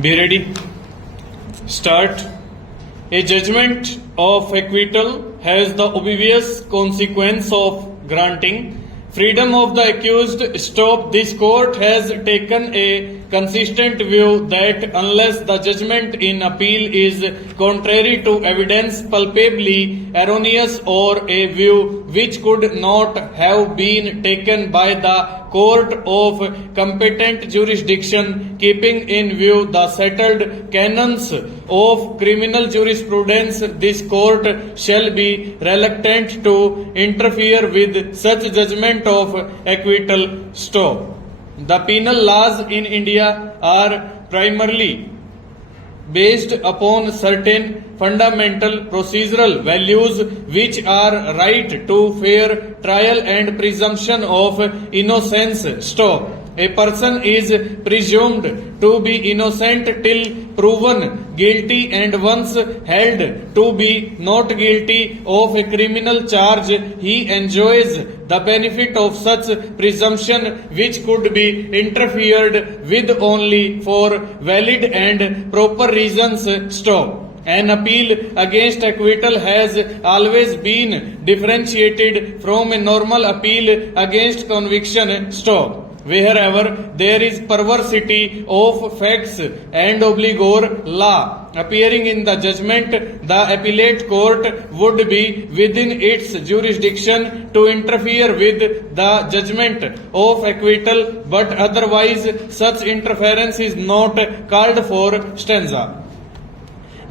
Be ready. Start. A judgment of acquittal has the obvious consequence of granting freedom of the accused. Stop. This court has taken a consistent view that unless the judgment in appeal is contrary to evidence palpably erroneous or a view which could not have been taken by the court of competent jurisdiction, keeping in view the settled canons of criminal jurisprudence, this court shall be reluctant to interfere with such judgment of acquittal. Stop. The penal laws in India are primarily based upon certain fundamental procedural values which are right to fair trial and presumption of innocence. Stop. A person is presumed to be innocent till proven guilty, and once held to be not guilty of a criminal charge, he enjoys the benefit of such presumption which could be interfered with only for valid and proper reasons. Stop. An appeal against acquittal has always been differentiated from a normal appeal against conviction. Stop. Wherever there is perversity of facts and obligor law appearing in the judgment, the appellate court would be within its jurisdiction to interfere with the judgment of acquittal, but otherwise such interference is not called for. Stanza.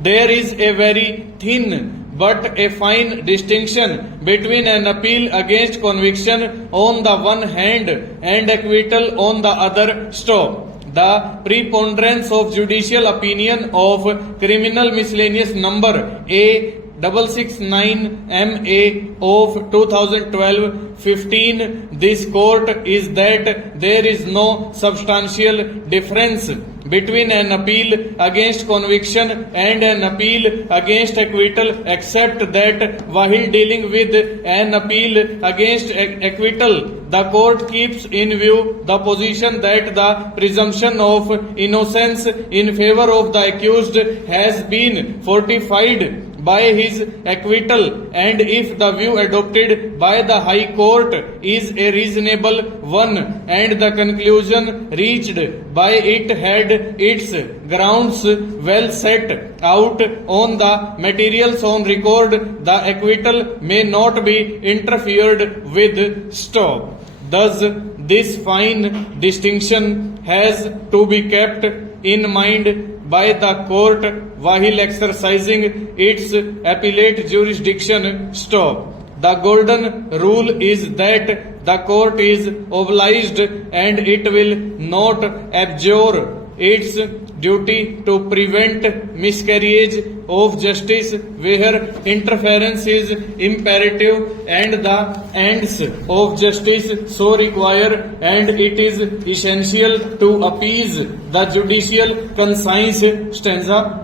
There is a very thin but a fine distinction between an appeal against conviction on the one hand and acquittal on the other. Stop. The preponderance of judicial opinion of criminal miscellaneous number A669 MA of 2012-15, this court is that there is no substantial difference between an appeal against conviction and an appeal against acquittal, except that while dealing with an appeal against acquittal, the court keeps in view the position that the presumption of innocence in favor of the accused has been fortified by his acquittal, and if the view adopted by the High Court is a reasonable one and the conclusion reached by it had its grounds well set out on the materials on record, the acquittal may not be interfered with. Stop. Thus, this fine distinction has to be kept in mind by the court while exercising its appellate jurisdiction. Stop. The golden rule is that the court is obliged and it will not abjure its duty to prevent miscarriage of justice where interference is imperative and the ends of justice so require, and it is essential to appease the judicial conscience. Stanza.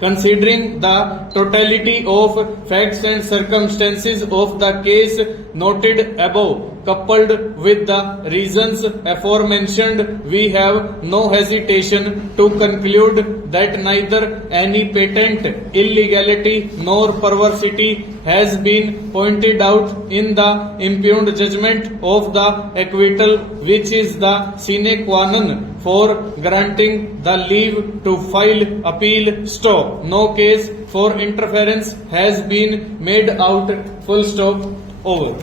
Considering the totality of facts and circumstances of the case noted above, coupled with the reasons aforementioned, we have no hesitation to conclude that neither any patent illegality nor perversity has been pointed out in the impugned judgment of the acquittal, which is the sine qua non for granting the leave to file appeal. Stop. No case for interference has been made out. Full stop. Over.